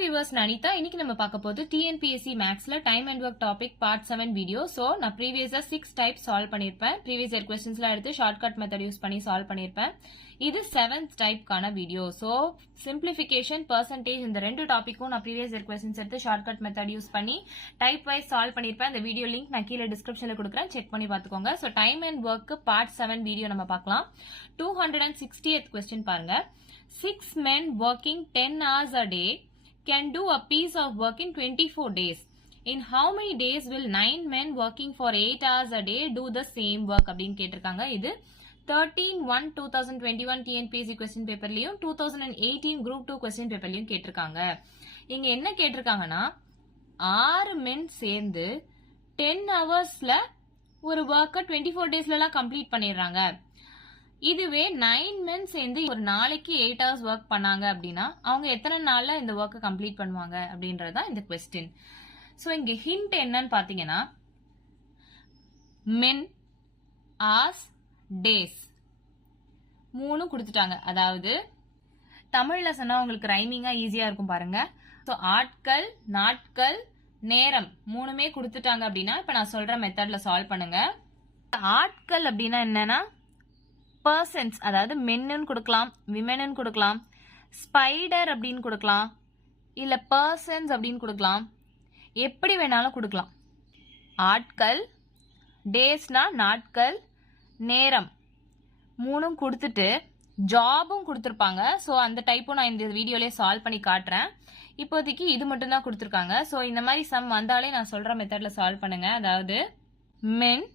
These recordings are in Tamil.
viewers, Nanita. இன்னைக்கு நம்ம பார்க்க போது TNPSC Maxல time and work topic part 7 video. So நான் previously 6 types solve பண்ணிருப்பேன். Previous year questionsல எடுத்து shortcut method use பண்ணி solve பண்ணிருப்பேன். இது 7th type கான video. So simplification, percentage இந்த ரெண்டு டாபிக்கும் நான் previous year questions எடுத்து shortcut method use பண்ணி type wise solve பண்ணிருப்பேன். இந்த video link நான் கீழ descriptionல கொடுக்கிறேன். செக் பண்ணி பாத்துக்கோங்க. So time and work part 7 video நம்ம பார்க்கலாம். 260th question பாருங்க. 6 men working 10 hours a day can do a piece of work in 24 days. In how many days will 9 men working for 8 hours a day do the same work? அப்படின்னு கேட்டிருக்காங்க. இது 13/1/2021 TNPSC question paperலயும் 2018 group 2 question paperலயும் கேட்டிருக்காங்க. இங்க என்ன கேட்டிருக்காங்கன்னா 6 men சேர்ந்து 10 hoursல ஒரு work 24 daysல எல்லாம் கம்ப்ளீட் பண்ணிடுறாங்க. இதுவே 9 men சேர்ந்து ஒரு நாளைக்கு 8 hours ஒர்க் பண்ணாங்க அப்படின்னா அவங்க எத்தனை நாள்ல இந்த ஒர்க்கை கம்ப்ளீட் பண்ணுவாங்க அப்படின்றதுதான் இந்த கொஸ்டின். சோ இங்க ஹிண்ட் என்னன்னு பாத்தீங்கன்னா men, hours, days மூணு கொடுத்துட்டாங்க. அதாவது தமிழ்ல சொன்னா உங்களுக்கு ரைமிங்கா ஈஸியா இருக்கும் பாருங்க. சோ ஆட்கள், நாட்கள், நேரம் மூணுமே கொடுத்துட்டாங்க அப்படின்னா இப்ப நான் சொல்ற மெத்தட்ல சால்வ் பண்ணுங்க. ஆட்கள் அப்படின்னா என்னன்னா பர்சன்ஸ், அதாவது மென்னு கொடுக்கலாம், விமென்னு கொடுக்கலாம், ஸ்பைடர் அப்படின்னு கொடுக்கலாம், இல்ல பர்சன்ஸ் அப்படின்னு கொடுக்கலாம், எப்படி வேணாலும் கொடுக்கலாம். ஆட்கள், டேஸ்னா நாட்கள், நேரம் மூணும் கொடுத்துட்டு ஜாபும் கொடுத்துருப்பாங்க. ஸோ அந்த டைப்பும் நான் இந்த வீடியோலயே சால்வ் பண்ணி காட்டுறேன். இப்போதைக்கு இது மட்டும் தான் கொடுத்துருக்காங்க. ஸோ இந்த மாதிரி சம் வந்தாலே நான் சொல்ற மெத்தட்ல சால்வ் பண்ணுங்க. அதாவது men,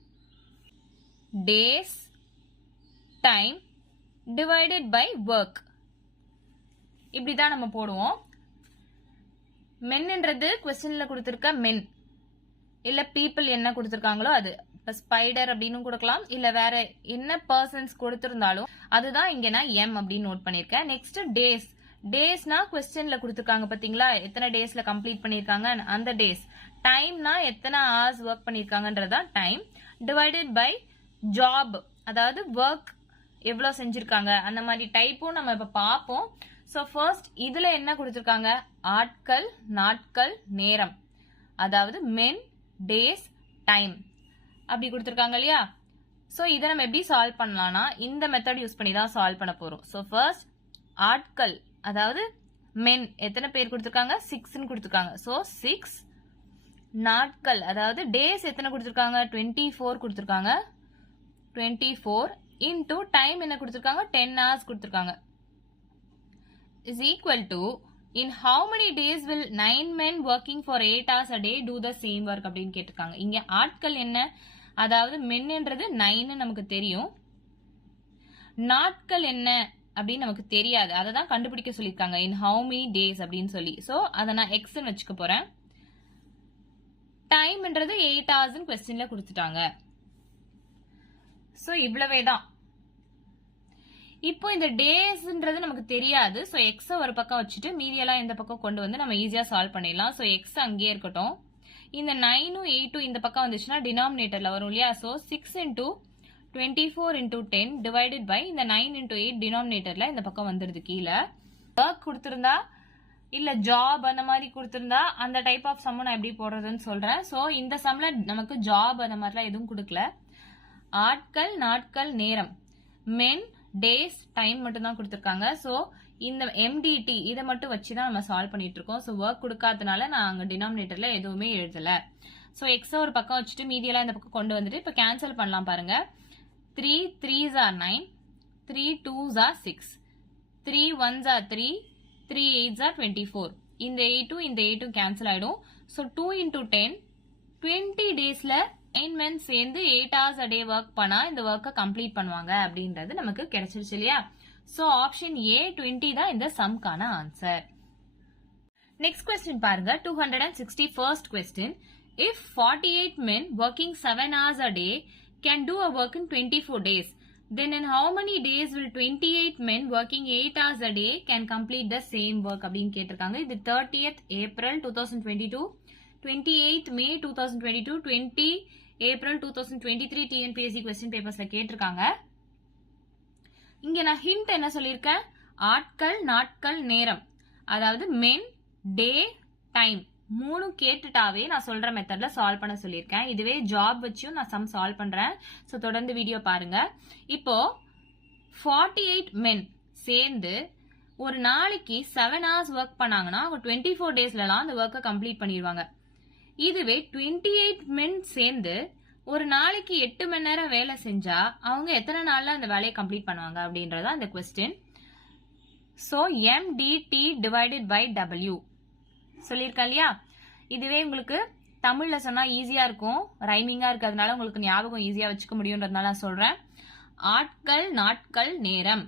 days, time divided by work இப்படிதான் நம்ம போடுவோம். மென்ன்றது கொஸ்டின்ல கொடுத்திருக்க மென், இல்ல பீப்புள் என்ன கொடுத்திருக்காங்களோ அது. ஸ்பைடர் அப்படின்னு கொடுக்கலாம், இல்ல வேற என்ன பர்சன்ஸ் கொடுத்திருந்தாலும் அதுதான் இங்க நான் எம் அப்படின்னு நோட் பண்ணிருக்கேன். Next days. டேஸ்னா கொஸ்டின்ல கொடுத்திருக்காங்க பாத்தீங்களா, எத்தனை டேஸ்ல கம்ப்ளீட் பண்ணிருக்காங்க அந்த டேஸ். டைம்னா எத்தனை ஹவர்ஸ் ஒர்க் பண்ணிருக்காங்கன்றதான் டைம். டிவைடட் பை ஜாப், அதாவது ஒர்க் எவ்வளவு செஞ்சிருக்காங்க அந்த மாதிரி டைப்பும் நம்ம இப்ப பார்ப்போம். சோ ஃபர்ஸ்ட் இதுல என்ன கொடுத்திருக்காங்க, ஆட்கள், நாட்கள், நேரம், அதாவது மென், டேஸ், டைம் அப்படி கொடுத்திருக்காங்க இல்லையா. சோ இதை நம்ம எப்படி சால்வ் பண்ணலாம்னா இந்த மெத்தட் யூஸ் பண்ணி தான் சால்வ் பண்ண போறோம். சோ ஃபர்ஸ்ட் ஆட்கள், அதாவது மென் எத்தனை பேர் கொடுத்திருக்காங்க, 6 கொடுத்திருக்காங்க. சோ 6. நாட்கள், அதாவது டேஸ் எத்தனை கொடுத்திருக்காங்க, 24 கொடுத்திருக்காங்க. 24 into time என்ன கொடுத்திருக்காங்க, 10 hours கொடுத்திருக்காங்க. is equal to in how many days will 9 men working for 8 hours a day do the same work அப்படின்னு கேட்டிருக்காங்க. இங்க ஆட்கள் என்ன, அதாவது மென்ன்றது 9 நமக்கு தெரியும், நாட்கள் என்ன அப்படின்னு நமக்கு தெரியாது, அதை தான் கண்டுபிடிக்க சொல்லியிருக்காங்க in how many days அப்படின்னு சொல்லி. சோ அதை நான் x ன்னு வச்சுக்க போறேன். டைம்ன்றது 8 hours கொஸ்டின்ல கொடுத்துட்டாங்க. சோ இவ்வளவேதான். இப்போ இந்த டேஸ்ன்றது நமக்கு தெரியாது. சோ எக்ஸ் ஒரு பக்கம் வச்சுட்டு மீதியெல்லாம் இந்த பக்கம் கொண்டு வந்து நம்ம ஈஸியா சால்வ் பண்ணிடலாம். சோ எக்ஸ் அங்கேயே இருக்கட்டும். இந்த 9ம் 8ம் இந்த பக்கம் வந்துச்சுன்னா டினாமினேட்டர்ல வரும் இல்லையா. So 6 into 24 into 10 divided by இந்த 9 into 8 டினாமினேட்டர்ல இந்த பக்கம் வந்துருது கீழே. ஒர்க் கொடுத்திருந்தா இல்ல ஜாப் அந்த மாதிரி கொடுத்திருந்தா அந்த டைப் ஆஃப் சம் நான் எப்படி போடுறதுன்னு சொல்றேன். சோ இந்த சம்ல நமக்கு ஜாப் அந்த மாதிரிலாம் எதுவும் கொடுக்கல. ஆட்கள், நாட்கள், நேரம், மென், டேஸ், டைம் மட்டும் தான் கொடுத்திருக்காங்க. சோ இந்த எம்டிடி இதை மட்டும் வச்சுதான் நம்ம சால்வ் பண்ணிட்டு இருக்கோம். சோ ஒர்க் கொடுக்காதனால நான் அங்க டினாமினேட்டர்ல எதுவுமே எழுதல. சோ எக்ஸ் ஒரு பக்கம் வச்சுட்டு மீதியெல்லாம் இந்த பக்கம் கொண்டு வந்துட்டு இப்ப கேன்சல் பண்ணலாம் பாருங்க. 3 3s are 9, 3 2s are 6, 3 1s are 3, 3 8s are 24. இந்த 8ம் இந்த 8ம் கேன்சல் ஆயிடும். சோ 2 into 10 20 டேஸ்ல 9 men சேர்ந்து 8 hours a day ஒர்க் பண்ணா இந்த ஒர்க்கை கம்ப்ளீட் பண்ணுவாங்க அப்படின்றது நமக்கு கிடைச்சிருச்சு இல்லையா. சோ ஆப்ஷன் ஏ 20 தான் இந்த சம்கான ஆன்சர். நெக்ஸ்ட் கொஸ்டின் பாருங்க. 261st question. If 48 men working 7 hours a day can do a work in 24 days, then in how many days will 28 men working 8 hours a day can complete the same work அப்படின்னு கேட்டிருக்காங்க. இது 30th April 2022, 28th May 2022, 20 April 2023 TNPSC question papersல கேட்டிருக்காங்க. இங்க நான் ஹிண்ட் என்ன சொல்லியிருக்கேன், ஆட்கள், நாட்கள், நேரம், அதாவது மென், டே, டைம் 3 கேட்டுட்டாவே நான் சொல்ற மெத்தட்ல சால்வ் பண்ண சொல்லியிருக்கேன். இதுவே ஜாப் வச்சும் நான் சம் சால்வ் பண்றேன். ஸோ தொடர்ந்து வீடியோ பாருங்க. இப்போ 48 men சேர்ந்து ஒரு நாளைக்கு 7 hours ஒர்க் பண்ணாங்கன்னா அவங்க 24 daysலாம் அந்த ஒர்க்கை கம்ப்ளீட் பண்ணிடுவாங்க. இதுவே 28 men சேர்ந்து ஒரு நாளைக்கு 8 மணி நேரம் வேலை செஞ்சா அவங்க எத்தனை நாள்ல அந்த வேலையை கம்ப்ளீட் பண்ணுவாங்க அப்படின்றதா இந்த கொஸ்டின். So MDT divided by W சொல்லியிருக்கா இல்லையா? இதுவே உங்களுக்கு தமிழ்ல சொன்னா ஈஸியா இருக்கும், ரைமிங்கா இருக்கிறதுனால உங்களுக்கு ஞாபகம் ஈஸியா வச்சுக்க முடியும்ன்றதுனால நான் சொல்றேன். ஆட்கள், நாட்கள், நேரம்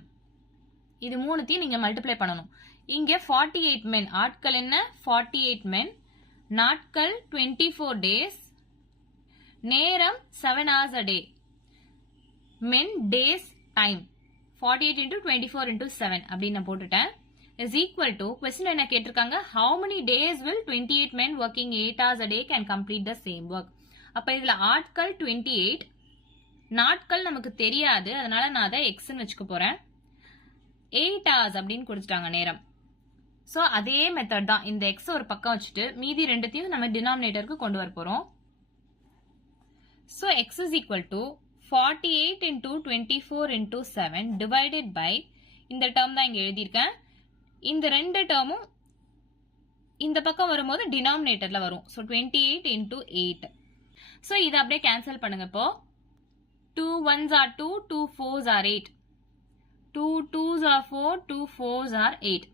இது மூணுத்தையும் நீங்க மல்டிப்ளை பண்ணணும். இங்க 48 men, ஆட்கள் என்ன 48 men, நாட்கள் 24 days, நேரம் 7 hours a day, men days time 48 into 24 into 7 அப்படின்னு நான் போட்டுட்டேன். is equal to question என்ன கேட்டிருக்காங்க, how many days will 28 men working 8 hours a day can complete the same work. அப்ப இதுல ஆட்கள் 28, நாட்கள் நமக்கு தெரியாது, அதனால நான் அதை எக்ஸ்ன்னு வச்சுக்க போறேன். 8 hours அப்படின்னு கொடுத்துட்டாங்க நேரம். சோ அதே மெத்தட் தான், இந்த எக்ஸ் ஒரு பக்கம் வச்சுட்டு மீதி ரெண்டுத்தையும் நம்ம டினாமினேட்டருக்கு கொண்டு வர போறோம். So x is equal to 48 into 24 into 7 divided by இந்த டேர்ம் தான் இங்க எழுதியிருக்கேன். இந்த ரெண்டு டேர்மும் இந்த பக்கம் வரும்போது டினாமினேட்டர்ல வரும். So 28 into 8. சோ இதை அப்படியே கேன்சல் பண்ணுங்க. இப்போ 2 1s are 2, 2 4s are 8, 2 2s are 4, 2 4s are 8,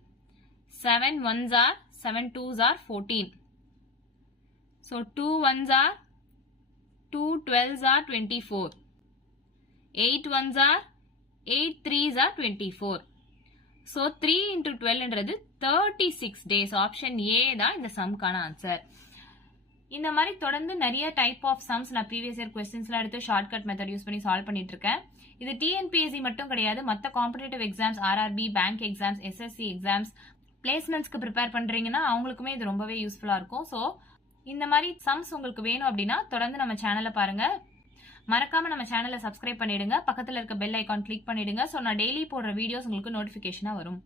7 1s are 7 2s are 14. So 2 1s are 2 12s are 24, 8 1s are 8 3s are 24. So 3 into 12 என்றது 36 days. ஆப்ஷன் ஏ தான் இந்த சம்க்கான ஆன்சர். இந்த மாதிரி தொடர்ந்து நிறைய டைப் ஆஃப் சம்ஸ் நான் ப்ரீவியஸ் இயர் கொஸ்டின்ஸ்லாம் எடுத்து ஷார்ட்கட் மெத்தட் யூஸ் பண்ணி சால்வ் பண்ணிட்டு இருக்கேன். இது டிஎன்பிஎஸ்சி மட்டும் கிடையாது, மற்ற competitive exams, RRB, bank exams, SSC exams, பிளேஸ்மெண்ட்ஸ்க்கு ப்ரிப்பேர் பண்றீங்கன்னா அவங்களுக்குமே இது ரொம்பவே யூஸ்ஃபுல்லா இருக்கும். ஸோ இந்த மாதிரி சம்ஸ் உங்களுக்கு வேணும் அப்படின்னா தொடர்ந்து நம்ம சேனலை பாருங்க. மறக்காம நம்ம சேனலை சப்ஸ்கிரைப் பண்ணிடுங்க, பக்கத்துல இருக்க பெல் ஐகான் கிளிக் பண்ணிடுங்க. ஸோ நான் டெய்லி போடுற வீடியோஸ் உங்களுக்கு நோட்டிபிகேஷனா வரும்.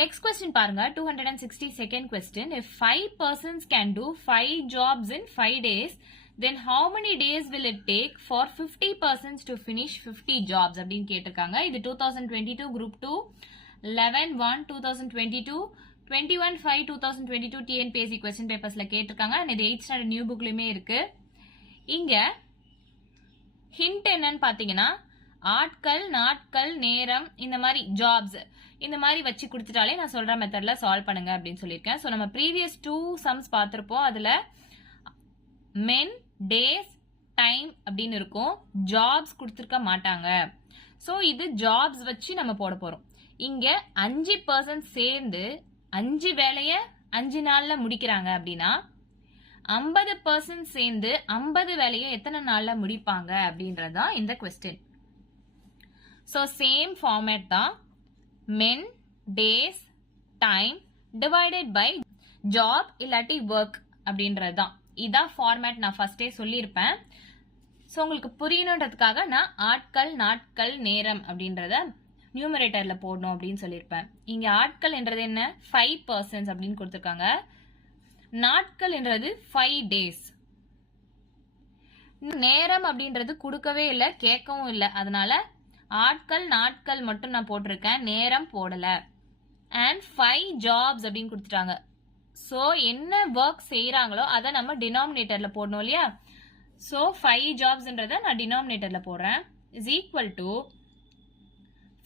நெக்ஸ்ட் கொஸ்டின் பாருங்க, 262nd question. If 5 persons can do 5 jobs in 5 days, then how many days will it take for 50 persons to finish 50 jobs அப்படின்னு கேட்டிருக்காங்க. இது 2022 group 2, 11/1 2022, 21/5 2022 TNPSC question papersல கேட்டிருக்காங்க. இது 8th standard நியூ புக்லயுமே இருக்கு. இங்க ஹிண்ட் என்னன்னு பாத்தீங்கன்னா ஆட்கள், நாட்கள், நேரம், இந்த மாதிரி ஜாப்ஸ் இந்த மாதிரி வச்சு கொடுத்துட்டாலே நான் சொல்ற மெத்தட்ல சால்வ் பண்ணுங்க அப்படின்னு சொல்லியிருக்கேன். ஸோ நம்ம ப்ரீவியஸ் 2 சம்ஸ் பார்த்திருப்போம். அதுல மென், டேஸ், டைம் அப்படின்னு இருக்கும், ஜாப்ஸ் கொடுத்துருக்க மாட்டாங்க. ஸோ இது ஜாப்ஸ் வச்சு நம்ம போட போறோம். இங்க 5 பர்சன்ட் சேர்ந்து 5 வேலைய 5 நாள்ல முடிக்கிறாங்க அப்படின்னா 50% சேர்ந்து 50 வேலையை எத்தனை நாள்ல முடிப்பாங்க அப்படின்றதுதான் இந்த கொஸ்டின். ஸோ சேம் ஃபார்மேட் தான், men, days, time divided by job இல்லாட்டி work அப்படின்றது தான். இதான் ஃபார்மேட் நான் ஃபர்ஸ்டே சொல்லியிருப்பேன். ஸோ உங்களுக்கு புரியணுன்றதுக்காக நான் ஆட்கள், நாட்கள், நேரம் அப்படின்றத நியூமரேட்டர்ல போடணும் அப்படின்னு சொல்லியிருப்பேன். இங்க ஆட்கள் என்றது என்ன 5 persons அப்படின்னு கொடுத்துருக்காங்க. நாட்கள் என்றது 5 days. நேரம் அப்படின்றது கொடுக்கவே இல்லை, கேட்கவும் இல்லை, அதனால ஆட்கள், நாட்கள் மட்டும் நான் போட்டிருக்கேன், நேரம் போடல. அண்ட் 5 jobs அப்படின்னு கொடுத்துட்டாங்க. ஸோ என்ன ஒர்க் செய்யறாங்களோ அதை நம்ம டினாமினேட்டர்ல போடணும் இல்லையா? ஸோ 5 jobsன்றத நான் டினாமினேட்டர்ல போடுறேன். Is equal to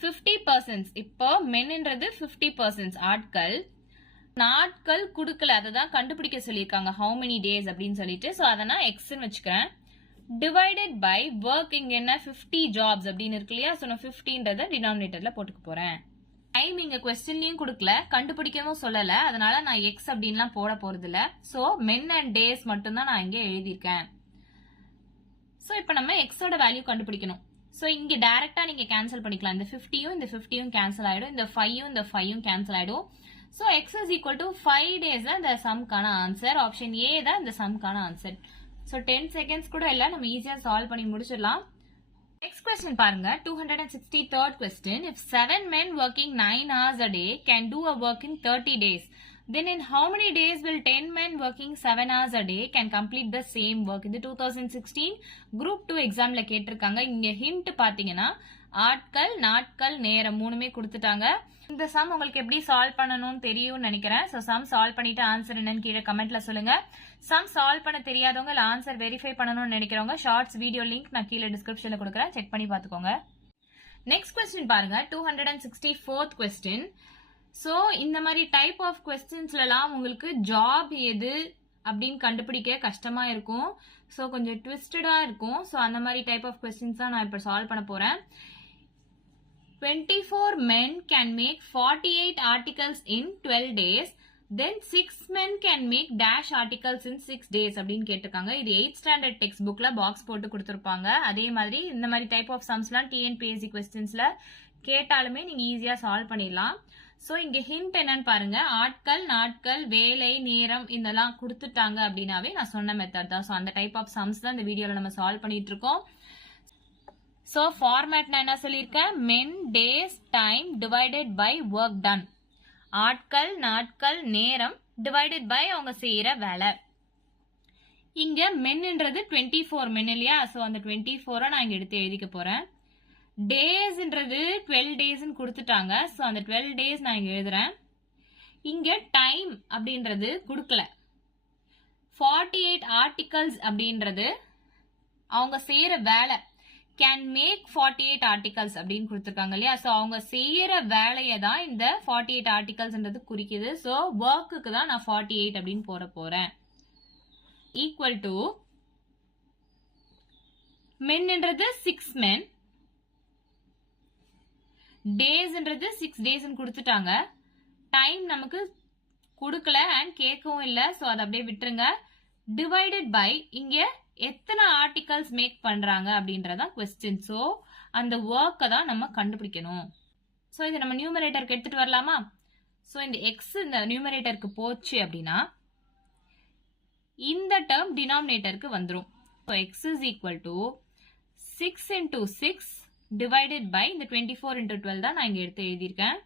50 persons. இப்போ மென்ன்றது 50 persons ஆட்கள், நாட்கள் கொடுக்கல, அதை தான் கண்டுபிடிக்க சொல்லியிருக்காங்க how many days அப்படின்னு சொல்லிட்டு. ஸோ அதை நான் எக்ஸ்ன்னு வச்சுக்கிறேன். டிவைடட் பை ஒர்க், இங்க என்ன 50 jobs அப்படின்னு இருக்கு இல்லையா? ஸோ நான் 50ன்றத டினாமினேட்டர்ல போட்டுக்க போறேன். டைம் இங்க கொஸ்டின்லயும் கொடுக்கல, கண்டுபிடிக்கவும் சொல்லல, அதனால நான் எக்ஸ் அப்படின்லாம் போட போறது இல்ல. ஸோ மென் அண்ட் டேஸ் மட்டும் தான் நான் இங்க எழுதியிருக்கேன். ஸோ இப்போ நம்ம எக்ஸோட வேல்யூ கண்டுபிடிக்கணும். ஸோ இங்க டைரக்டா நீங்க கேன்சல் பண்ணிக்கலாம். இந்த 50யும் இந்த 50யும் கேன்சல் ஆயிடும், இந்த 5யும் இந்த 5யும் கேன்சல் ஆயிடும். So x is equal to 5 days தான் இந்த சம்க்கான ஆன்சர். ஆப்ஷன் ஏ தான் இந்த சம்க்கான ஆன்சர். ஸோ 10 seconds கூட இல்லை, நம்ம ஈஸியா சால்வ் பண்ணி முடிச்சிடலாம். நெக்ஸ்ட் கொஸ்டின் பாருங்க, 263rd question. If 7 men working 9 hours a day can do a work in 30 days, Then in how many days will 10 men working 7 hours a day can complete the same work? இது 2016 group 2 examல கேட்டிருக்காங்க. இங்க hint பாத்தீங்கன்னா ஆட்கள், நாட்கள், நேரம் மூணுமே கொடுத்துட்டாங்க. இந்த சம் உங்களுக்கு எப்படி சால்வ் பண்ணணும்னு தெரியும்னு நினைக்கிறேன். ஸோ சம் சால்வ் பண்ணிட்டு ஆன்சர் என்னன்னு கீழே கமெண்ட்ல சொல்லுங்க. சம் சால்வ் பண்ண தெரியாதவங்க இல்ல ஆன்சர் வெரிஃபை பண்ணணும்னு நினைக்கிறவங்க ஷார்ட்ஸ் வீடியோ லிங்க் நான் கீழே டிஸ்கிரிப்ஷன்ல கொடுக்குறேன், செக் பண்ணி பாத்துக்கோங்க. நெக்ஸ்ட் கொஸ்டின் பாருங்க, 264th கொஸ்டின். ஸோ இந்த மாதிரி டைப் ஆஃப் கொஸ்டின்ஸ்லாம் உங்களுக்கு ஜாப் எது அப்படின்னு கண்டுபிடிக்க கஷ்டமா இருக்கும். ஸோ கொஞ்சம் ட்விஸ்டடா இருக்கும். ஸோ அந்த மாதிரி டைப் ஆஃப் கொஸ்டின்ஸ் தான் நான் இப்போ சால்வ் பண்ண போறேன். 24 men can make 48 articles in 12 days. Then 6 men can make dash articles in 6 days அப்படின்னு கேட்டிருக்காங்க. இது 8th ஸ்டாண்டர்ட் டெக்ஸ்ட் புக்ல பாக்ஸ் போட்டு கொடுத்துருப்பாங்க. அதே மாதிரி இந்த மாதிரி டைப் ஆஃப் சம்ஸ்லாம் டிஎன்பிஎஸ்சி கொஸ்டின்ஸ்ல கேட்டாலுமே நீங்க ஈஸியா சால்வ் பண்ணிடலாம். ஸோ இங்க ஹிண்ட் என்னன்னு பாருங்க, ஆட்கள், நாட்கள், வேலை, நேரம் இதெல்லாம் கொடுத்துட்டாங்க அப்படின்னாவே நான் சொன்ன மெத்தட் தான். ஸோ அந்த டைப் ஆஃப் சம்ஸ் தான் இந்த வீடியோல நம்ம சால்வ் பண்ணிட்டு இருக்கோம். ஸோ ஃபார்மேட் நான் என்ன சொல்லியிருக்கேன், men, days, time divided by work done. ஆட்கள், நாட்கள், நேரம் டிவைடட் பை அவங்க செய்யற வேலை. இங்க மென்ன்றது 24 மென் இல்லையா? ஸோ அந்த 24 நான் இங்க எடுத்து எழுதிக்க போறேன். டேஸ்ன்றது 12 டேஸ் கொடுத்துட்டாங்க. ஸோ அந்த 12 டேஸ் நான் இங்க எழுதுறேன். இங்க டைம் அப்படின்றது கொடுக்கல. 48 ஆர்டிகல்ஸ் அப்படின்றது அவங்க செய்யற வேலை. கேன் மேக் 48 ஆர்டிகல்ஸ் அப்படின்னு கொடுத்துருக்காங்க இல்லையா? ஸோ அவங்க செய்யற வேலையை தான் இந்த 48 ஆர்டிகல்ஸ்ன்றது குறிக்குது. ஸோ ஒர்க்குக்கு தான் நான் 48 அப்படின்னு போறேன். ஈக்குவல் டு மென்ன்றது 6 மென், டேஸ்ன்றது 6 டேஸ் கொடுத்துட்டாங்க. டைம் நமக்கு கொடுக்கல அண்ட் கேட்கவும் இல்லை. ஸோ அதை அப்படியே விட்டுருங்க. டிவைடட் பை இங்க எத்தனை ஆர்டிகல்ஸ் மேக் பண்றாங்க அப்படின்றதான் கொஸ்டின். ஸோ அந்த ஒர்க்கை தான் நம்ம கண்டுபிடிக்கணும். ஸோ இதை நம்ம நியூமரேட்டருக்கு எடுத்துட்டு வரலாமா? ஸோ இந்த எக்ஸ் இந்த நியூமரேட்டருக்கு போச்சு அப்படின்னா இந்த டேர்ம் டினாமினேட்டருக்கு வந்துடும். So x is equal to 6 into 6 divided by இந்த 24 into 12 தான் நான் இங்க எடுத்து எழுதியிருக்கேன்.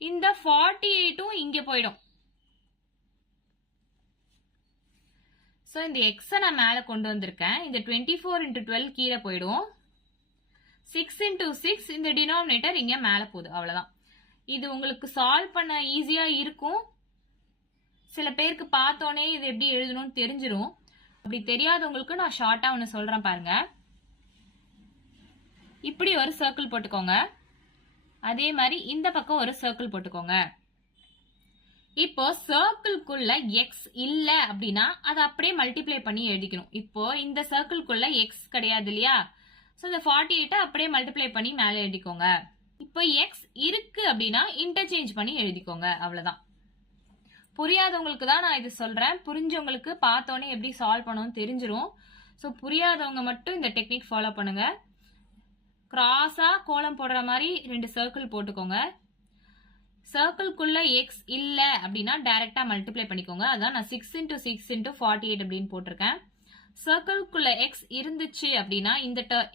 இந்த 48ம் இங்க போயிடும். ஸோ இந்த எக்ஸை நான் மேலே கொண்டு வந்திருக்கேன். இந்த 24 into 12 கீழே போயிடும். 6 into 6 இந்த டினாமினேட்டர் இங்க மேலே போகுது. அவ்வளவுதான். இது உங்களுக்கு சால்வ் பண்ண ஈஸியா இருக்கும். சில பேருக்கு பார்த்தோன்னே இது எப்படி எழுதணும்னு தெரிஞ்சிடும். அப்படி தெரியாதவங்களுக்கு நான் ஷார்ட்டா ஒன்று சொல்றேன் பாருங்க. இப்படி ஒரு சர்க்கிள் போட்டுக்கோங்க. அதே மாதிரி இந்த பக்கம் ஒரு சர்க்கிள் போட்டுக்கோங்க. இப்போ சர்க்கிள்குள்ள எக்ஸ் இல்ல அப்படின்னா அதை அப்படியே மல்டிப்ளை பண்ணி எழுதிக்கணும். இப்போ இந்த சர்க்கிள்குள்ள எக்ஸ் கிடையாது இல்லையா? சோ இந்த 48 அப்படியே மல்டிப்ளை பண்ணி மேல எழுதிக்கோங்க. இப்போ எக்ஸ் இருக்கு அப்படின்னா இன்டர்சேஞ்ச் பண்ணி எழுதிக்கோங்க. அவ்வளவுதான். புரியாதவங்களுக்கு தான் நான் இது சொல்றேன். புரிஞ்சவங்களுக்கு பார்த்தோன்னே எப்படி சால்வ் பண்ணணும்னு தெரிஞ்சிடும். ஸோ புரியாதவங்க மட்டும் இந்த டெக்னிக் ஃபாலோ பண்ணுங்க. கிராஸா கோலம் போடுற மாதிரி 2 சர்க்கிள் போட்டுக்கோங்க. சர்க்கிள்குள்ள எக்ஸ் இல்ல அப்படின்னா டைரக்டா மல்டிப்ளை பண்ணிக்கோங்க. அதான் நான் 6 into 6 into 48 அப்படின்னு போட்டிருக்கேன். சர்க்கிள்குள்ள எக்ஸ் இருந்துச்சு அப்படின்னா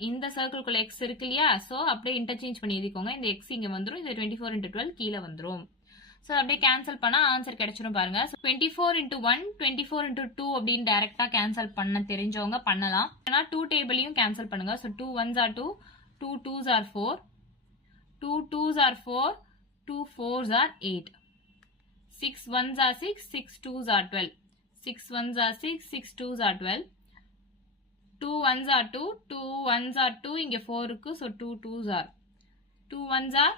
இந்த சர்க்கிள்குள்ள எக்ஸ் இருக்கு இல்லையா? சோ அப்படியே இன்டர்சேஞ்ச் பண்ணி எழுதிக்கோங்க. இந்த எக்ஸ் இங்க வந்துடும். இந்த 24 into 12 கீழே வந்துடும். சோ அப்படியே கேன்சல் பண்ணா ஆன்சர் கிடைச்சிடும் பாருங்க. 24 into 1 24 into 2 அப்படின்னு டைரக்டா கேன்சல் பண்ண தெரிஞ்சவங்க பண்ணலாம். ஏன்னா 2 டேபிளையும் கேன்சல் பண்ணுங்க. So 2 1s are 2, 2 2s are 4, 2 2s are 4, 2 4s are 8, 6 1s are 6, 6 2s are 12, 6 1s are 6, 6 2s are 12, 2 1s are 2, 2 1s are 2, இங்க 4 இருக்கு. so 2 2s are 2 1s are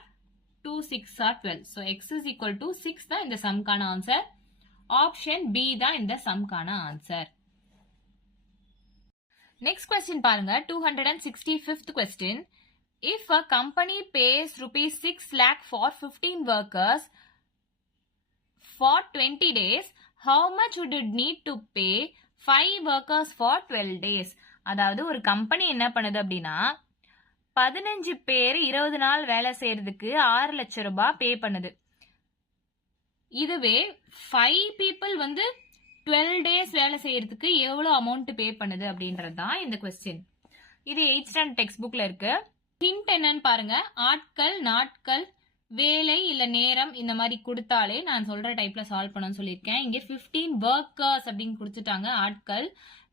2, 6 are 12. so x is equal to 6 தான் இந்த சம்கான ஆன்சர். ஆப்ஷன் பி தான் இந்த சம்கான ஆன்சர். நெக்ஸ்ட் கொஸ்டின் பாருங்க, 265th question. If a company pays rupees 6 lakh for 15 workers for 20 days, how much would it need to pay 5 workers for 12 days? அதாவது ஒரு கம்பெனி என்ன பண்ணுது அப்படின்னா 15 பேர் 20 நாள் வேலை செய்யறதுக்கு 6 லட்சம் ரூபாய் பே பண்ணுது. இதுவே 5 people வந்து 12 days வேலை செய்யறதுக்கு எவ்வளவு அமௌண்ட் பே பண்ணுது அப்படின்றது தான் இந்த கொஸ்டின். இது 8th ஸ்டாண்டர்ட் டெக்ஸ்ட் புக்ல இருக்கு. ஹிண்ட் என்னன்னு பாருங்க, ஆட்கள், நாட்கள், வேலை இல்ல நேரம் இந்த மாதிரி கொடுத்தாலே நான் சொல்ற டைப்ல சால்வ் பண்ணணும்னு சொல்லியிருக்கேன். இங்க 15 workers அப்படின்னு கொடுத்துட்டாங்க ஆட்கள்.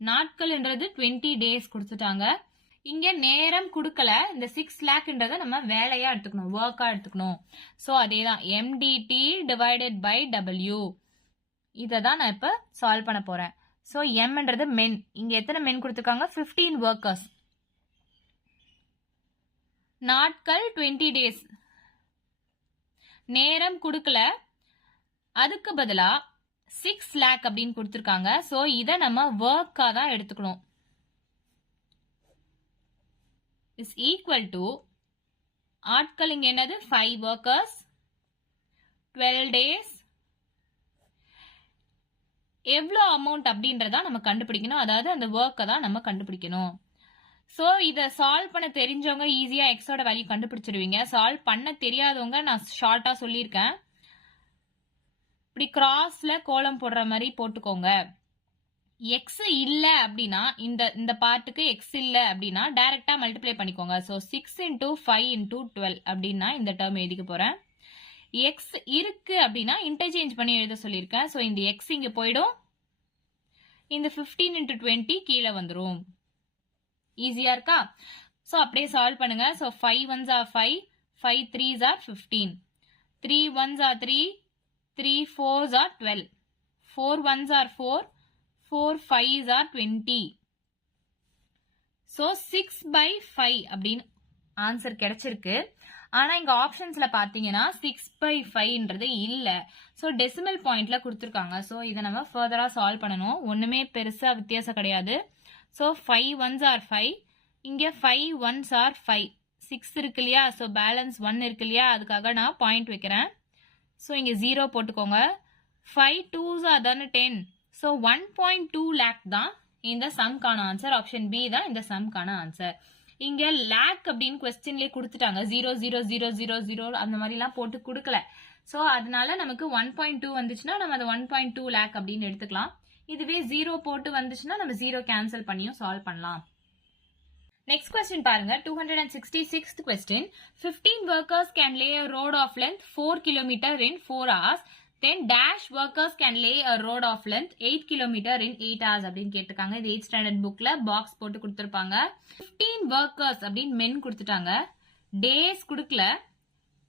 நாட்கள்ன்றது 20 days கொடுத்துட்டாங்க. இங்க நேரம் கொடுக்கல. இந்த 6 lakhன்றத நம்ம வேலையா எடுத்துக்கணும், ஒர்க்கா எடுத்துக்கணும். சோ அதேதான் MDT டிவைடட் பை W. இததான் நான் இப்ப சால்வ் பண்ண போறேன். சோ Mன்றது மென். இங்க எத்தனை மென் கொடுத்துருக்காங்க? 15 workers. நாட்கள் 20 days. நேரம் கொடுக்கல, அதுக்கு பதிலா 6 lakh அப்படின்னு கொடுத்துருக்காங்க. சோ இத நம்ம ஒர்க்கா தான் எடுத்துக்கணும். is equal to ஆட்கள் இங்க என்னது 5 workers 12 days. எவ்வளோ அமௌண்ட் அப்படின்றதா நம்ம கண்டுபிடிக்கணும், அதாவது அந்த ஒர்க்கை தான் நம்ம கண்டுபிடிக்கணும். ஸோ இதை சால்வ் பண்ண தெரிஞ்சவங்க ஈஸியாக எக்ஸோட வேல்யூ கண்டுபிடிச்சிருவீங்க. சால்வ் பண்ண தெரியாதவங்க நான் ஷார்ட்டாக சொல்லியிருக்கேன், இப்படி கிராஸ்ல கோலம் போடுற மாதிரி போட்டுக்கோங்க. எக்ஸ் இல்லை அப்படின்னா இந்த பார்ட்டுக்கு எக்ஸ் இல்லை அப்படின்னா டைரக்டா மல்டிப்ளை பண்ணிக்கோங்க. ஸோ 6 into 5 into 12 அப்படின்னா இந்த டேர்ம் எழுதிக்க போறேன். எக்ஸ் இருக்கு அப்படின்னா இன்டர்சேஞ்ச் பண்ணி எழுத சொல்லியிருக்கேன். ஸோ இந்த எக்ஸ் இங்க போயிடும், இந்த 15 into 20 கீழே வந்துடும். ஈஸியா இருக்கா? ஸோ அப்படியே சால்வ் பண்ணுங்க. So 5 ones are 5, 5 3s are 15, 3 1s are 3, 3 4s are 12, 4 1s are 4, 4 5s are 20. So 6/5 அப்படின்னு ஆன்சர் கிடைச்சிருக்கு. ஆனா இங்க ஆப்ஷன்ஸ்ல பாத்தீங்கன்னா 6/5ன்றது இல்ல. ஸோ டெசிமல் பாயிண்ட்ல கொடுத்துருக்காங்க. ஸோ இதை நம்ம ஃபர்தரா சால்வ் பண்ணணும். ஒண்ணுமே பெருசா வித்தியாசம் கிடையாது. ஸோ 5 1s are 5, இங்க 5 1s are 5, 6 இருக்கு இல்லையா? ஸோ பேலன்ஸ் 1 இருக்கு இல்லையா? அதுக்காக நான் பாயிண்ட் வைக்கிறேன். ஸோ இங்க 0 போட்டுக்கோங்க. 5 2s are தானே 10. ஸோ 1.2 lakh தான் இந்த சம்கான ஆன்சர். ஆப்ஷன் பி தான் இந்த சம்கான ஆன்சர். இங்க லேக் அப்படின்னு கொஸ்டின்லயே கொடுத்துட்டாங்க. 00000 அந்த மாதிரி எல்லாம் போட்டு கொடுக்கல. ஸோ அதனால நமக்கு 1.2 வந்துச்சுன்னா நம்ம அதை 1.2 lakh அப்படின்னு எடுத்துக்கலாம். இதுவே 0 போட்டு வந்துச்சுன்னா நம்ம 0 கேன்சல் பண்ணியும் சால்வ் பண்ணலாம். நெக்ஸ்ட் கொஸ்டின் பாருங்க. 266th question. 15 workers can lay a road of length 4 km in 4 hours. Then dash workers can lay a road of length 8 km in 8 hours அப்படின்னு கேட்டிருக்காங்க. இது 8th standard bookல பாக்ஸ் போட்டு கொடுத்திருப்பாங்க. 15 workers அப்படின்னு மென் கொடுத்துட்டாங்க, டேஸ் கொடுக்கல,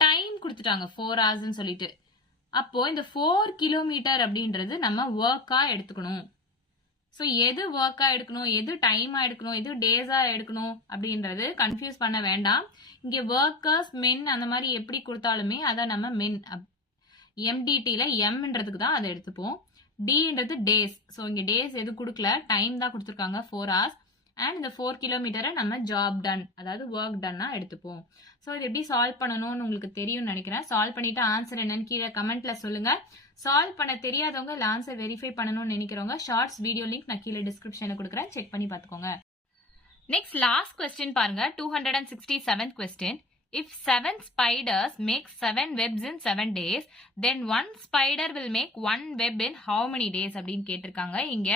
டைம் கொடுத்துட்டாங்க 4 hours சொல்லிட்டு. அப்போ இந்த 4 கிலோமீட்டர் அப்படின்றது நம்ம ஒர்க்கா எடுத்துக்கணும். ஸோ எது ஒர்க்கா எடுக்கணும், எது டைமா எடுக்கணும், எது டேஸா எடுக்கணும் அப்படின்றது கன்ஃபியூஸ் பண்ண வேண்டாம். இங்க ஒர்க்கர்ஸ் மென் அந்த மாதிரி எப்படி கொடுத்தாலுமே அதை நம்ம மென் MDTல Mன்றதுக்கு தான் அதை எடுத்துப்போம். Dன்றது டேஸ். ஸோ இங்க டேஸ் எது கொடுக்கல, டைம் தான் கொடுத்துருக்காங்க 4 hours. அண்ட் இந்த 4 கிலோமீட்டரை நம்ம ஜாப் டன், அதாவது ஒர்க் டன்னா எடுத்துப்போம். ஸோ இது எப்படி சால்வ் பண்ணணும்னு உங்களுக்கு தெரியும்னு நினைக்கிறேன். சால்வ் பண்ணிட்டு ஆன்சர் என்னன்னு கீழே கமெண்ட்ல சொல்லுங்க. சால்வ் பண்ண தெரியாதவங்க இல்லை ஆன்சர் வெரிஃபை பண்ணணும்னு நினைக்கிறவங்க ஷார்ட்ஸ் வீடியோ லிங்க் நான் கீழே டிஸ்கிரிப்ஷன்ல கொடுக்குறேன், செக் பண்ணி பார்த்துக்கோங்க. நெக்ஸ்ட் லாஸ்ட் கொஸ்டின் பாருங்க. 267th question. If 7 spiders make 7 webs in 7 days, then 1 spider will make 1 web in how many days அப்படின்னு கேட்டிருக்காங்க. இங்க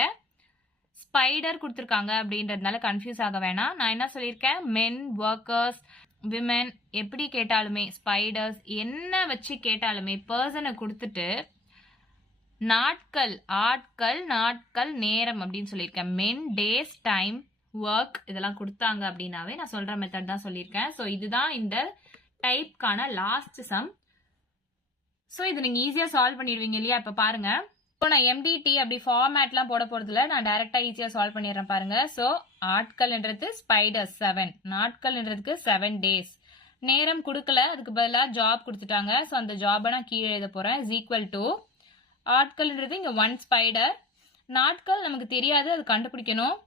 ஸ்பைடர் கொடுத்துருக்காங்க அப்படின்றதுனால கன்ஃபியூஸ் ஆக வேணாம். நான் என்ன சொல்லியிருக்கேன், மென், ஒர்க்கர்ஸ், விமென் எப்படி கேட்டாலுமே, ஸ்பைடர்ஸ் என்ன வச்சு கேட்டாலுமே பர்சனை கொடுத்துட்டு நாட்கள், ஆட்கள், நாட்கள், நேரம் அப்படின்னு சொல்லியிருக்கேன். மென், டேஸ், டைம், ஒர்க் இதெல்லாம் கொடுத்தாங்க அப்படின்னாவே நான் சொல்ற மெத்தட் தான் சொல்லியிருக்கேன். ஸோ இதுதான் இந்த டைப்கான லாஸ்ட் சம். ஸோ இது நீங்க ஈஸியா சால்வ் பண்ணிடுவீங்க இல்லையா? இப்ப பாருங்க, இப்போ நான் MDT அப்படி ஃபார்மேட்லாம் போட போறதுல நான் டைரக்டா ஈஸியா சால்வ் பண்ணிடுறேன் பாருங்க. ஸோ ஆட்கள்ன்றது ஸ்பைடர்ஸ் 7, நாட்கள்ன்றதுக்கு 7 டேஸ், நேரம் கொடுக்கல, அதுக்கு பதிலாக ஜாப் கொடுத்துட்டாங்க. ஸோ அந்த ஜாபை நான் கீழே எழுத போறேன். இஸ் ஈக்குவல் டு ஆட்கள்ன்றது இங்க 1 ஸ்பைடர், நாட்கள் நமக்கு தெரியாது, அது கண்டுபிடிக்கணும்,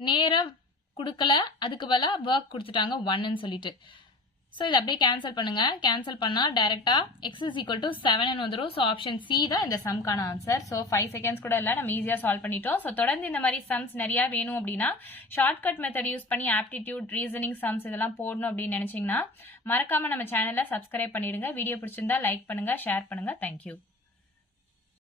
நேரம் கொடுக்கல, அதுக்கு பதிலாக ஒர்க் கொடுத்துட்டாங்க 1ன்னு சொல்லிட்டு. ஸோ இது அப்படியே கேன்சல் பண்ணுங்க. கேன்சல் பண்ணா டைரக்டா x is equal to 7 வந்துடும். ஸோ ஆப்ஷன் சி தான் இந்த சம்கான ஆன்சர். ஸோ 5 செகண்ட்ஸ் கூட இல்லை, நம்ம ஈஸியா சால்வ் பண்ணிட்டோம். ஸோ தொடர்ந்து இந்த மாதிரி சம்ஸ் நிறைய வேணும் அப்படின்னா ஷார்ட்கட் மெத்தட் யூஸ் பண்ணி ஆப்டிடியூட், ரீசனிங் சம்ஸ் இதெல்லாம் போடணும் அப்படின்னு நினைச்சீங்கன்னா மறக்காம நம்ம சேனலை சப்ஸ்கிரைப் பண்ணிடுங்க. வீடியோ பிடிச்சிருந்தா லைக் பண்ணுங்க, ஷேர் பண்ணுங்க. தேங்க்யூ.